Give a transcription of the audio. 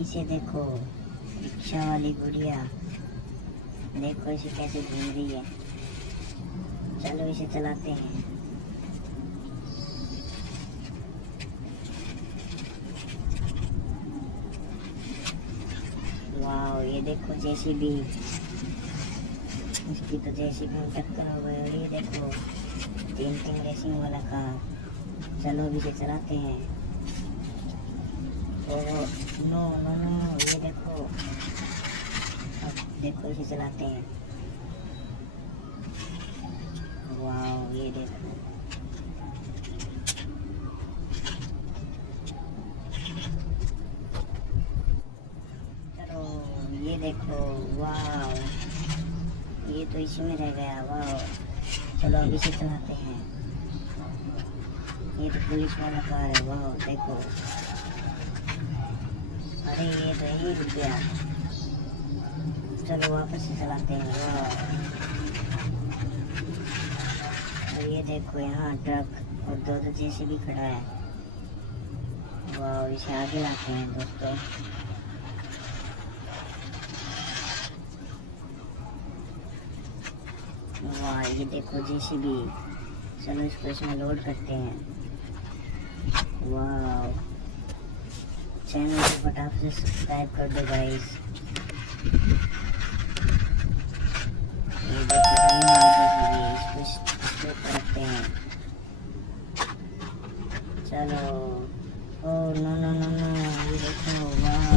इसे देखो, रिक्शा वाली गुड़िया, देखो इसे कैसे घूम रही है। चलो इसे चलाते हैं। वाह, ये देखो जेसीबी, इसकी तो जेसीबी में टक्कर हो गई। और ये देखो तीन रेसिंग वाला कार। चलो अभी इसे चलाते हैं। ओ नो नो नो, ये देखो, अब देखो इसे चलाते हैं। वाह, ये देखो, चलो ये देखो। वाह, ये तो इसी में रह गया। वाह, चलो अब इसे चलाते हैं। ये तो पुलिस वाला कार है। वाह देखो, अरे ये तो यही रुक गया। चलो वापस से चलाते हैं। वाह, और ये देखो यहाँ ट्रक और दो जेसीबी खड़ा है। वाह, इसे आगे लाते हैं दोस्तों। वाह, ये देखो जेसीबी। चलो इसको इसमें लोड करते हैं। वाह, चैनल को फटाफट से सब्सक्राइब कर दो गाइस। ये देखो इसको रखते हैं। चलो, oh no no no no, ये देखो। वाह,